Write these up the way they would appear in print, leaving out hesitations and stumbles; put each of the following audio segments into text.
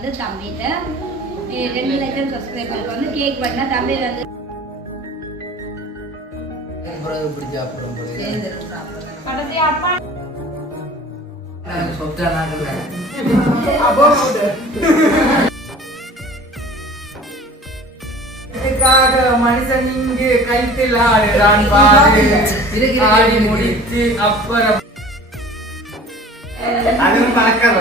வந்து தம்பிட்ட 2 லட்சம் சப்ஸ்கிரைபருக்கு வந்து கேக் பண்ணா தம்பி வந்து கடைசி அப்பா மனுஷன் இங்கு கைத்தில் ஆடுறான் பாடு ஆடி முடித்து அப்புறம் அதுவும் பழக்கம்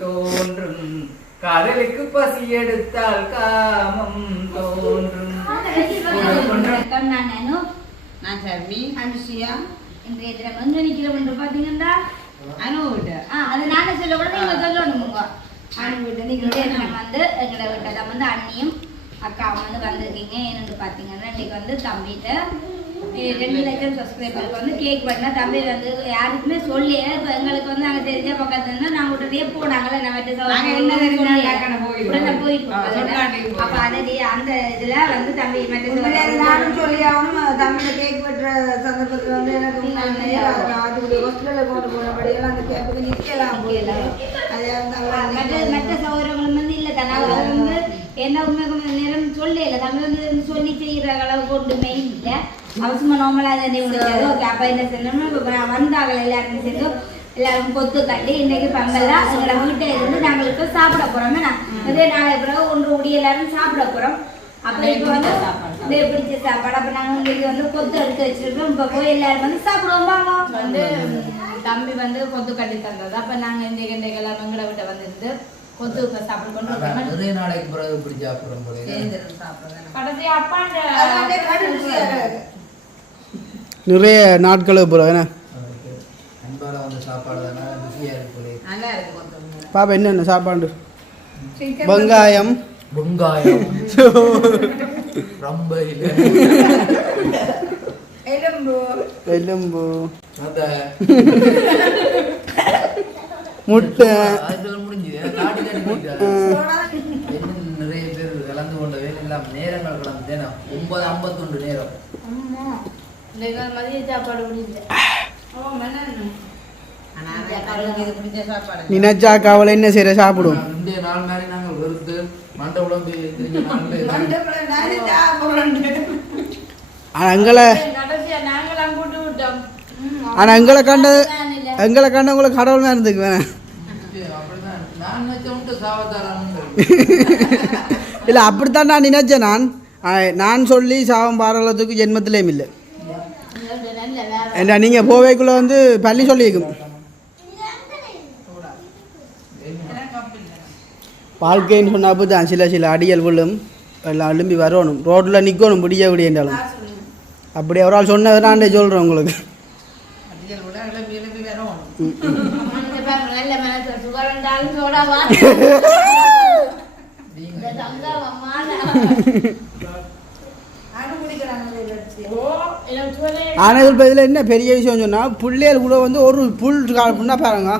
தோன்றும் காதலுக்கு பசி எடுத்தால் காமம் தோன்றும். நான் சர்மி அனுஷியா இன்றைய தினம் எங்க நிக்கிறோம் பாத்தீங்கன்னா அனுவிட்டு அது நானே சொல்ல கூட நீங்க சொல்லணுமுங்க. அனுவிட்டு நீங்க வந்து எங்களை வீட்டெல்லாம் வந்து அண்ணியும் அக்காவும் வந்து வந்திருக்கீங்க. என்னன்னு பாத்தீங்கன்னா இன்னைக்கு வந்து தம்பிட்ட 2 லட்சம் சப்ஸ்கிரைபருக்கு வந்து கேக் பண்ணா தம்பி வந்து யாருக்குமே சொல்லி இப்போ எங்களுக்கு வந்து அங்கே தெரிஞ்ச பக்கத்துல நாங்கள் உடனே போனாங்களே நம்ம போயிட்டு அப்போ அதை அந்த இதில் வந்து தம்பி நானும் சொல்லி ஆகணும். தமிழ்ல கேக் வெட்டுற சந்தர்ப்பத்தில் வந்து எனக்கு அதுக்குரிய ஹாஸ்பிட்டலில் கொண்டு போனபடியெல்லாம் அந்த கேப்புக்கு நிற்கலாம் போயில மற்ற சௌகரியங்களும் வந்து இல்லை தானே அதை வந்து என்ன உண்மை நேரம் சொல்லி இல்லை தமிழ் வந்து சொல்லி செய்கிற அளவுக்கு ஒன்றுமே இல்லை. அவசியமா நார்மலாக தானே முடியாது. ஓகே அப்போ என்ன செய்யணும் வந்தார்கள் எல்லாருமே சேர்ந்து எல்லாரும் கொத்து கட்டி இன்றைக்கு பங்கெல்லாம் எங்களை வீட்டை இருந்து நாங்கள் இப்போ சாப்பிட போகிறோம். அதே நாளை பிறகு ஒன்று கூடி எல்லாரும் சாப்பிட போகிறோம். அப்போ இப்போ வந்து இதே பிடிச்ச சாப்பாடு அப்போ நாங்கள் இன்றைக்கு வந்து கொத்து எடுத்து வச்சுருக்கோம். இப்போ போய் எல்லாரும் வந்து சாப்பிடுவோம். வாங்க வந்து தம்பி வந்து கொத்து கட்டி தந்தது. அப்போ நாங்கள் இன்றைக்கு எல்லாரும் எங்களை வீட்டை வந்துருந்து கொத்து சாப்பிட கொண்டு நிறைய நாளைக்கு பிறகு இப்படி சாப்பிடுறோம் போல கடைசி அப்பா நிறைய நாட்களுக்கு போகிறோம் என்ன அன்பால வந்து சாப்பாடு தானே ருசியாக இருக்கு. நல்லா இருக்கு கொஞ்சம். பாப்பா என்னென்ன சாப்பாடு? வெங்காயம் வெங்காயம் ரொம்ப எலும்பு அந்த முட்டை நிறைய பேர் கலந்து கொண்ட வேலை எல்லாம் நேரங்கள் கலந்து தேனா 9:51 நேரம் மதிய சாப்பாடு முடிஞ்சு நினைச்சா கவலை என்ன செய்யற சாப்பிடுவோம். இன்றைய நாள் மாதிரி நாங்கள் வெறுத்து மண்டை உடம்பு ஆனா எங்களை கண்ட உங்களுக்கு கடவுள் தான் இருந்துக்கு வேணாம். இல்லை அப்படித்தான் நான் நினைச்சேன். நான் சொல்லி சாபம் பாராளத்துக்கு ஜென்மத்திலேயும் இல்லை. ஏண்டா நீங்கள் போவேக்குள்ளே வந்து பள்ளி சொல்லியிருக்கும் வாழ்க்கைன்னு சொன்னப்போ தான் சில அடியல் விழும் எல்லாம் எழும்பி வரணும். ரோட்டில் நிற்கணும் பிடிக்க விடியண்டாலும். அப்படி ஒரு ஆள் சொன்னது நான் சொல்கிறேன் உங்களுக்கு. ஆனால் இதில் என்ன பெரிய விஷயம் சொன்னால் பிள்ளைகள் கூட வந்து ஒரு புல் காலப்புன்னா பாருங்க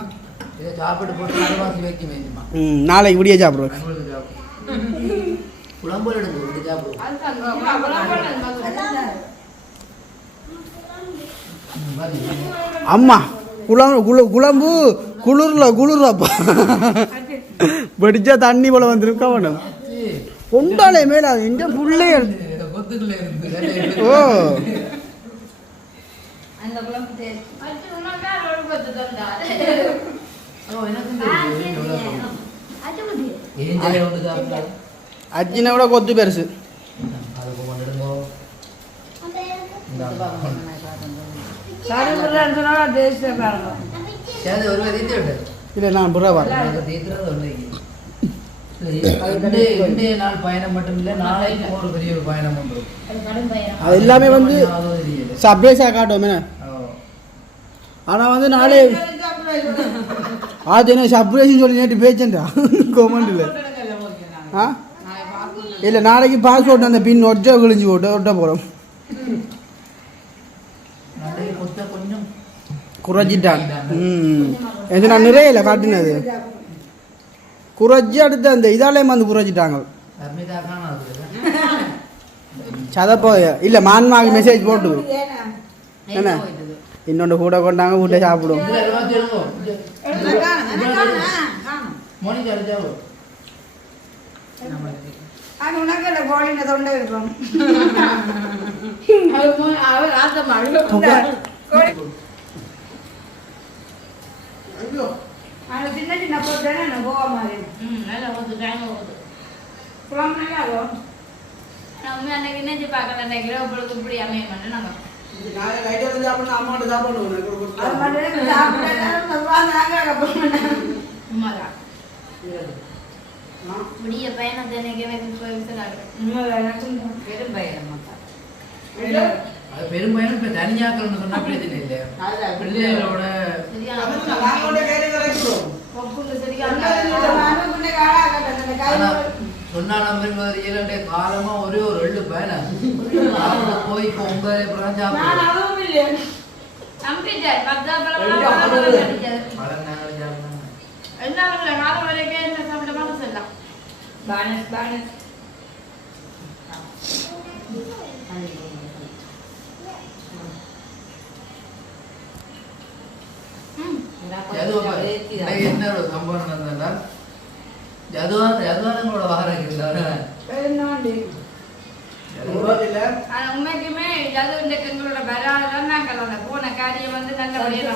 நாளைக்கு விடிய சாப்பிடுவோம். அம்மா குழம்பு குளிர்லப்பா வெடிச்சா தண்ணி போல வந்துடும் கவனம் கொண்டாலே மேல எங்க பிள்ளைகள் ஓ அஜினை விட கொத்து பெருசு. இல்லை நான் புறா அது எல்லாமே வந்து சர்ப்ரைஸாக காட்டுவோமே. ஆனால் வந்து நாளே அது என்ன சர்ப்ரைஸ்ன்னு சொல்லி நேற்று பேச்சேன்டா கவர்மெண்ட்டில். இல்லை நாளைக்கு பாஸ்போர்ட் அந்த பின் ஒட்ட கிழிஞ்சு ஒட்ட போகிறோம். குறைச்சிட்டான் இது நான் நிறைய இல்லை காட்டினது குறைச்சி அடுத்து அந்த இதாலேயும் வந்து குறைச்சிட்டாங்க தர்மிதா காணாது சதப்போ இல்லை மான்மாவுக்கு மெசேஜ் போட்டு என்ன இன்னொன்று கூட கொண்டாங்க வீட்டை சாப்பிடுவோம் மோனிகா அடிச்சாவோ அது உனக்கு இல்லை கோழின தொண்டை இருக்கும் அவர் ஆத்தமா அது சின்ன சின்ன போட்டு நான் போக மாதிரி நல்லா போகுது டைம் போகுது புலம் நல்லா இருக்கும் நம்ம அன்னைக்கு நினைச்சு பார்க்கல அன்னைக்கு உங்களுக்கு இப்படி அமைய மாட்டேன் நாங்கள் அம்மாட்ட சாப்பிடுவோம் அது மட்டும் சாப்பிட்டு உண்மைதான் விடிய பயணத்தை எனக்கு பெரும் பயிரம் அது பெரும்பாலும் இப்ப தனியாக்கள்னு சொன்னா பிரச்சனை இல்லை பிள்ளைகளோட சொன்னா நம்பர் 2 காலமா ஒரே ஒரு 2 பயணம் போய் இப்போ 9 பிறகு சாப்பிடுவோம் நம்பிட்டார் பத்தா பழம் என்ன பண்ணல நாலு வரைக்கும் என்ன சாப்பிட்ட மனசு எல்லாம் பானஸ் பானஸ் என்ன ஒரு சம்பவம் நடந்தா ஜதுவானங்களோட வாரம் உண்மைக்குமே ஜது எங்களோட வராதான் நாங்கள் அந்த போன காரியம் வந்து நல்லபடியாக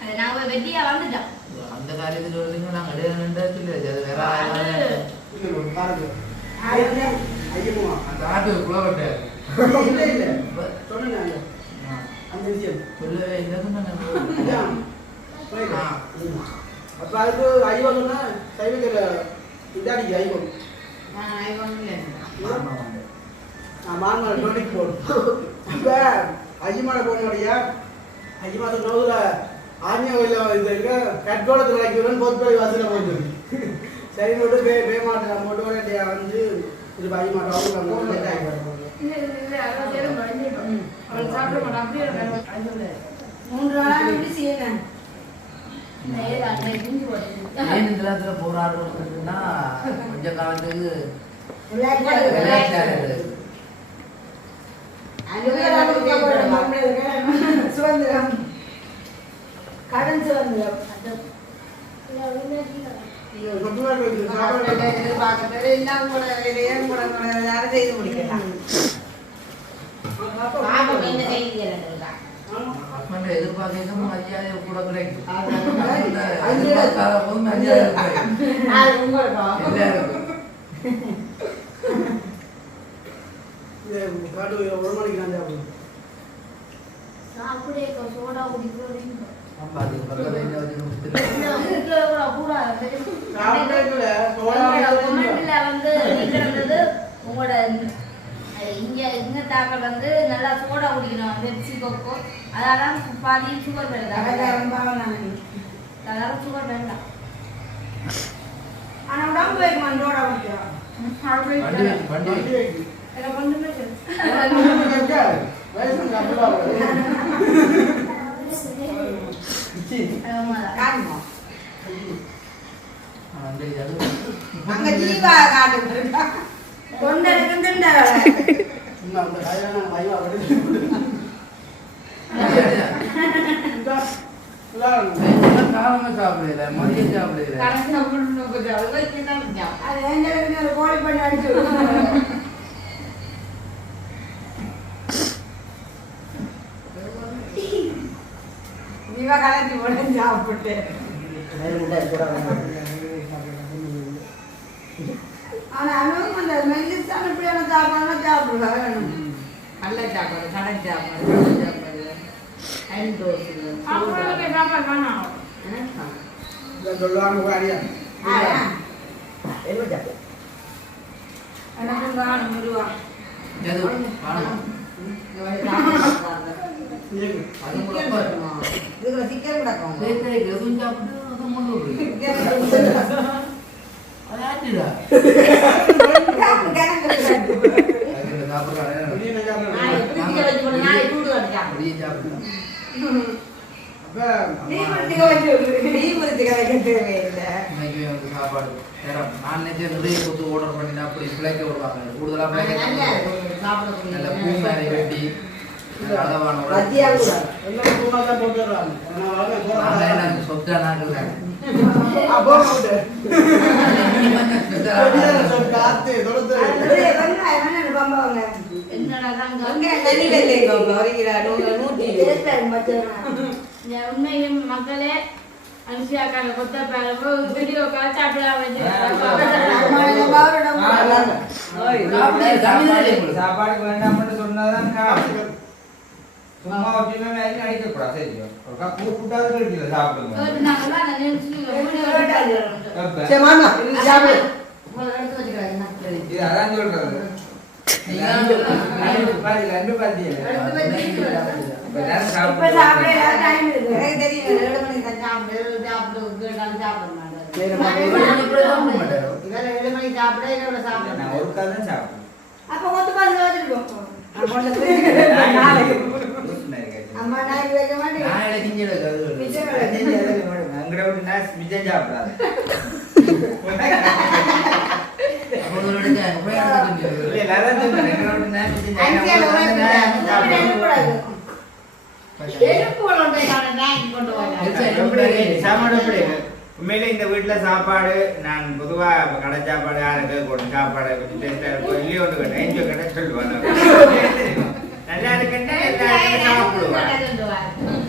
அது நாங்கள் வெட்டியா வந்துட்டோம் அந்த காரியத்தில் வருவீங்க நாங்கள் அடையாளம் அது வேற அந்த ஆட்டு குளவட்டை சொல்லவே இல்லை அப்ப அதுக்கு ஐவம்னா சைவக்கிற இதாடி ஐவம் மான்மாட டோனிக் போடும் அப்ப அஜிமாட போகணுடையா அஜிமாத நோதுல ஆன்யா கோயில இது இருக்க கட்கோளத்தில் வைக்கிறோன்னு போய் வாசல போட்டு சரி நோட்டு பே மாட்டேன் போட்டு வரட்டியா வந்து இது அஜிமாட்ட அவங்க லேட் ஆகிடுவாங்க 3 நாளா எப்படி செய்யணும் ஏன் இந்த நேரத்துல போராடுறதுன்னா கொஞ்ச காலத்துக்கு சுதந்திரம் கடன் சுதந்திரம் எல்லாம் கூட வேலையும் கூட யாரும் செய்து முடிக்கலாம் ஹஸ்பண்ட் எதிர்பார்க்கறதும் மரியாதை கூட கிடைக்கும் உங்களோட இங்க தாக்கல் வந்து நல்லா சோடா குடிக்கணும் பெப்சி கொக்கோ அதெல்லாம் பாதி சுகர் வேண்டாம் அதெல்லாம் சுகர் வேண்டாம் ஆனா உடம்பு வைக்கும் சோடா குடிக்கலாம் அங்க ஜீவா காட்டு கொண்டதுக்கு சாப்பிடல மதியம் சாப்பிடல அது எங்களுக்கு கோழி பண்ணி அடிச்சு ஜீவா கலந்து போட சாப்பிட்டு ஆனா அனுபவம் அந்த மெல்லிசான இப்படியான சாப்பாடு சாப்பிடுவாங்க நல்ல சாப்பாடு கடன் சாப்பாடு சாப்பாடு அயன் தோசை எனக்கு காணும் முருவா இதுல சிக்கல் கிடக்கும் நீ புரிஞ்சுக்க வச்சு நீ புரிஞ்சுக்க வைக்க தேவையில்லை. இன்னைக்கு வந்து சாப்பாடு நேரம் நான் நினைச்சேன் நிறைய கொடுத்து ஆர்டர் பண்ணினா அப்படி பிள்ளைக்க விடுவாங்க கூடுதலாக பிள்ளைங்க நல்ல பூ மாதிரி வெட்டி அளவான மத்தியா கூட எல்லாம் பூங்கா தான் போட்டுடுறாங்க. நாங்கள் சொத்தா நாங்கள் காத்து தொடுத்து வெங்காயம் என்ன பம்பவங்க என்னடா தாங்க வெங்காயம் தண்ணி வெள்ளைங்க வருகிறார் 100 உண்மையும் மக்களே அனுஷியாக்கான கொத்த பேரப்போ வீடியோ கால் சாப்பிடாம சாப்பாடுக்கு வேண்டாம்னு சொன்னதான் காரணம். சும்மா வச்சுன்னு அடிக்க கூடாது. சரி ஒரு கூப்பிட்டாது கிடைக்கல சாப்பிடுங்க. சரி மாமா சாப்பிடு. இது அதான் சொல்றது. ரெண்டு பாத்தியா இப்ப சாப்பிட டைம் இருக்கு. எனக்கு தெரியும் 7 மணிக்கு தான் சாப்பிடு கேட்டாலும் சாப்பிட மாட்டேன். இவர 7 மணிக்கு சாப்பிட என்னோட சாப்பிட நான் ஒரு கால் தான் சாப்பிடுவேன். அப்ப கொத்து பால் வச்சிருக்கோம். அம்மா நாய்க்கு வைக்க மாட்டேன். அங்கே விட்டு மிச்சம் சாப்பிடாது. உண்மையிலே இந்த வீட்டுல சாப்பாடு நான் பொதுவா கடை சாப்பாடு யாருக்கு போடும் சாப்பாடு கொஞ்சம் டேஸ்டா இருக்கும் இல்லையோ ஒன்று என்ஜாய் கடை சொல்லுவாங்க. நல்லா இருக்குன்னா எல்லாருமே சாப்பிடுவாங்க.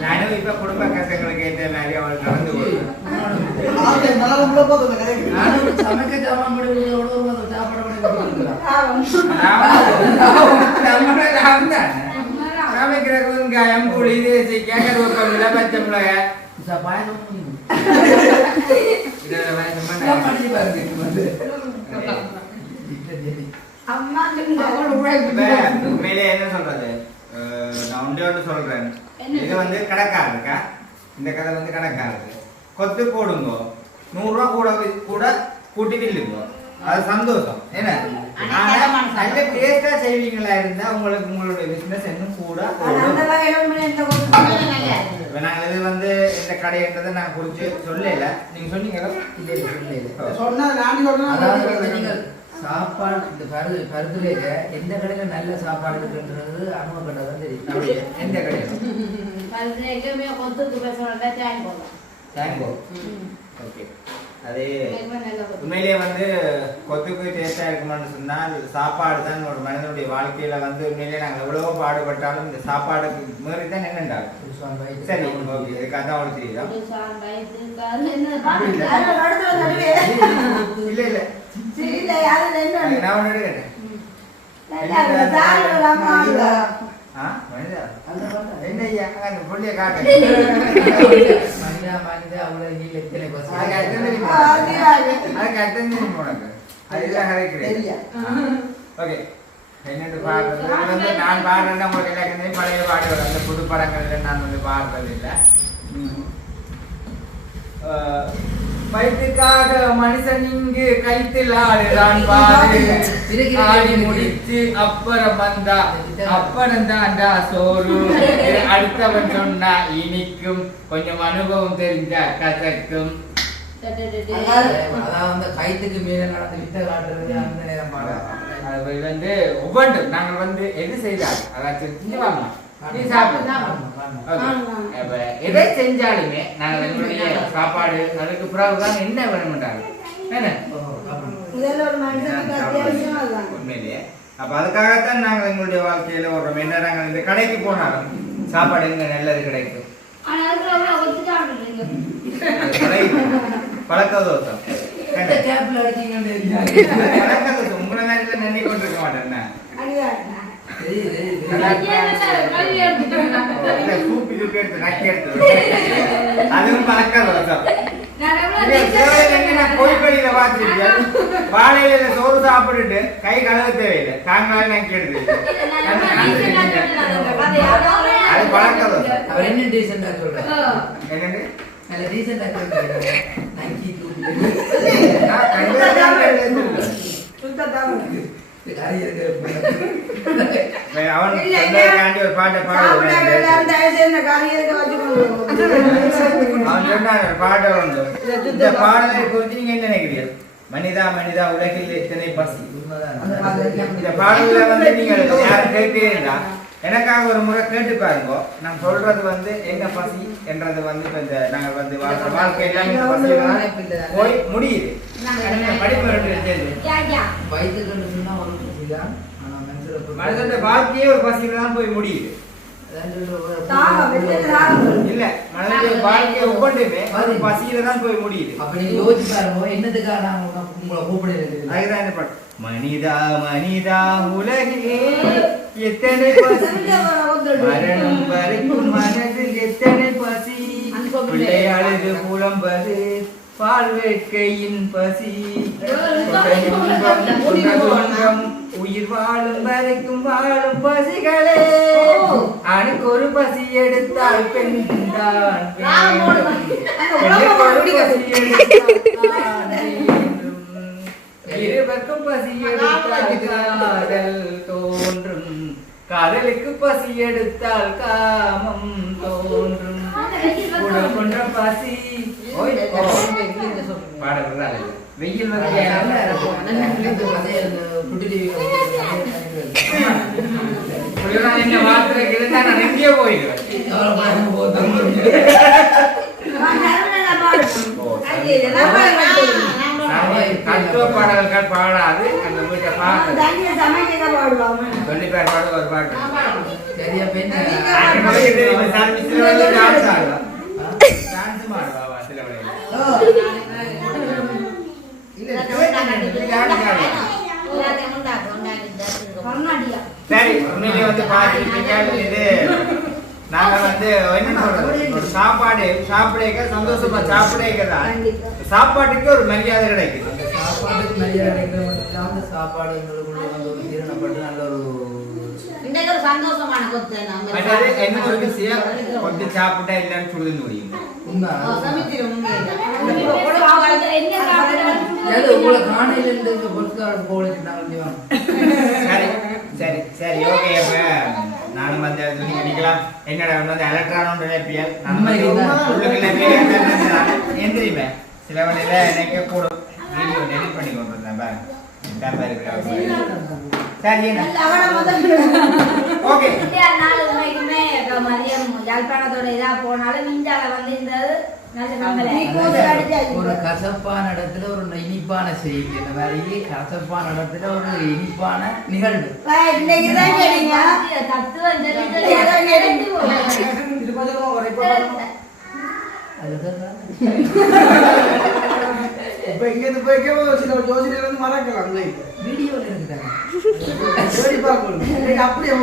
நானும் இப்ப குடும்ப கஷ்டங்களுக்கு ஏற்ற மாதிரி அவள் கலந்து கொடுப்பேன். சமைக்க சாப்பாடு சமைக்கிறதுக்கு வெங்காயம் புளி தேசி கேட்கறது பச்சை மிளகாய் உண்மையிலே என்ன சொல்றது நான் ஒன்று சொல்றேன். இது வந்து கடைக்காரர் இருக்கா இந்த கதை வந்து கடைக்காரருக்கு கொத்து போடுங்க 100 ரூபா கூட கூட கூட்டி வில்லுங்க அது சந்தோஷம். என்ன நல்ல டேஸ்டா செய்வீங்களா இருந்தா உங்களுக்கு உங்களுடைய பிசினஸ் இன்னும் கூட நாங்க இது வந்து இந்த கடைன்றதை நான் குறிச்சு சொல்லல. நீங்க சொன்னீங்களா? சொன்னா நான் நீங்கள் சாப்பாடு இந்த பருத்துலேக்க எந்த கடையில நல்ல சாப்பாடு இருக்குன்றது அனுபவ கடை தான் தெரியும். எந்த கடையில் தேங்கோ ஓகே. அதே உண்மையிலேயே வந்து கொத்துக்கு டேஸ்டா இருக்குமான்னு சொன்னால் சாப்பாடு தான் ஒரு மனிதனுடைய வாழ்க்கையில வந்து உண்மையிலேயே நாங்கள் எவ்வளவோ பாடுபட்டாலும் இந்த சாப்பாடுக்கு மீறி தான் என்னண்டாகும். சரி ஓகே இதுக்காக தான் அவளுக்கு தெரியுதா? இல்ல இல்ல நான் ஒன்று எடுக்கிறேன். என்ன ஐயா அந்த பொள்ளிய காட்டு அதுக்கு அர்த்தம் தெரியும் உனக்கு அதுதான் கிடைக்கிறேன். ஓகே என்னென்று பாடுறது வந்து நான் பாடுறேன்னா உங்களுக்கு எல்லாருக்கும் பழைய பாடுவது அந்த புது படங்கள்ல நான் வந்து பாடுறது இல்லை. வயிற்றுக்காக மனுஷன் இங்கு கைத்தில் ஆடுதான் பாடு ஆடி முடிச்சு அப்புறம் வந்தா அப்புறம் தான்டா சோறு அடுத்தவன் சொன்னா இனிக்கும் கொஞ்சம் அனுபவம் தெரிஞ்சா கசக்கும். அதாவது கைத்துக்கு மீற நடந்து வித்த காட்டுறது அந்த நேரம் அது வந்து ஒவ்வொன்றும் நாங்கள் வந்து எது செய்தால் அதாச்சும் செஞ்சு வாங்கலாம். நீ சாப்பிடு எதை செஞ்சாலுமே நாங்கள் எங்களுடைய சாப்பாடு அதுக்கு பிறகுதான் என்ன வேணும்ன்றாங்க உண்மையிலேயே. அப்ப அதுக்காகத்தான் நாங்கள் எங்களுடைய வாழ்க்கையில ஒரு என்ன நாங்கள் இந்த கடைக்கு போனாலும் சாப்பாடு எங்க நல்லது கிடைக்கும். பழக்க தோசம் பழக்க தோசம் உங்களை நேரத்தில் நன்றி கொண்டிருக்க மாட்டேன். அதுவும் பழக்க தோசம் கோயில்படியில பாத்துருக்கேன். வாழையில சோறு சாப்பிட்டுட்டு கை கழுவ தேவையில்லை தாங்களால நக்கி எடுத்து அது பழக்க தோசம். அவர் என்ன டீசெண்டா சொல்றாரு என்னன்னு நல்ல டீசெண்டா சொல்றாரு நக்கி அவன் ஒரு பாட்டை பாடு அவன் சொன்னான் ஒரு பாடல் உண்டு. இந்த பாடலை குறித்து நீங்க என்ன நினைக்கிறீர்கள்? மனிதா மனிதா உலகில் எத்தனை பசி. இந்த பாடல்ல வந்து நீங்கள் யாரும் கேட்டீங்கன்னா எனக்காக ஒரு முறை கேட்டு பாருங்க. நான் சொல்றது வந்து என்ன பசி என்றது வந்து இப்ப இந்த நாங்க வந்து வாழ்க்கையில போய் முடியுது. மனிதனுடைய வாழ்க்கையே ஒரு பசியில தான் போய் முடியுது. இல்ல மனிதனுடைய வாழ்க்கையை ஒவ்வொன்றுமே ஒரு பசியில தான் போய் முடியுது. அப்படி யோசிச்சு பாருங்க என்னதுக்காக நாங்க உங்களை கூப்பிடுறது. அதுதான் இந்த பாட்டு. மனிதா மனிதா உலகிலே எத்தனை பசி, மரணம் வரைக்கும் மனதில் எத்தனை பசி, பிள்ளை அழுது புலம்பது பால் வேட்கையின் பசி, உயிர் வாழும் வரைக்கும் வாழும் பசிகளே, அணுக்கு ஒரு பசி எடுத்தால் பெண் தான் இருவருக்கும் பசி எடுத்தால் காதல் தோன்றும், காதலுக்கு பசி எடுத்தால் காமம் தோன்றும், கொன்ற பசி பாடல் வெயில் என்ன வார்த்தை இருந்தா நான் எங்கேயோ போயிடுவேன். தத்துவ பாடல்கள் பாடாது அந்த வீட்டை சொல்லி பேர் பாடு ஒரு பாட்டு சரியா பெண் டான்ஸ் மாடுவா சில சரி உண்மையிலே வந்து பாத்துக்கிட்டீங்க. இது நாங்க வந்து என்ன சொல்றது, ஒரு சாப்பாடு சாப்பிடக்க சந்தோஷமா சாப்பிடதான் சாப்பாட்டுக்கு ஒரு மரியாதை கிடைக்குது. அந்த சாப்பாட்டுக்கு மரியாதை கிடைக்கிறது அந்த சாப்பாடு எங்களுக்குள்ள வந்து ஒரு ஜீரணப்பட்டு நல்ல ஒரு சந்தோஷமான கொத்து என்ன ஒரு விஷயம் கொஞ்சம் சாப்பிட்டா இல்லைன்னு சொல்லுன்னு முடியும். உங்களை காணையில இருந்து பொருட்காடு போடுறாங்க. சரி சரி சரி ஓகே. அப்ப நானும் வந்து நினைக்கலாம் என்னடா வந்து எலக்ட்ரானோட நினைப்பியல் எந்திரிமே சில வழியில நினைக்க கூடும். வீடியோ டெலிட் பண்ணி கொண்டு வந்தேன் பாருங்க. சரி ஓகே. மதியம் யாழ்ப்பாணத்தோட இதா போனாலும் இந்தியால வந்து இந்த ஒரு கசப்பான இடத்துல ஒரு இனிப்பான செய்தி, இந்த மாதிரி கசப்பான இடத்துல ஒரு இனிப்பான நிகழ்வு. இப்ப இங்க இருந்து போய்க்க சில யோசனை வந்து மறக்கலாம். வீடியோல இருக்குதாங்க அப்படியே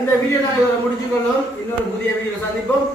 இந்த வீடியோ நாங்கள் முடிச்சுக்கொள்ளும். இன்னொரு புதிய வீடியோ சந்திப்போம்.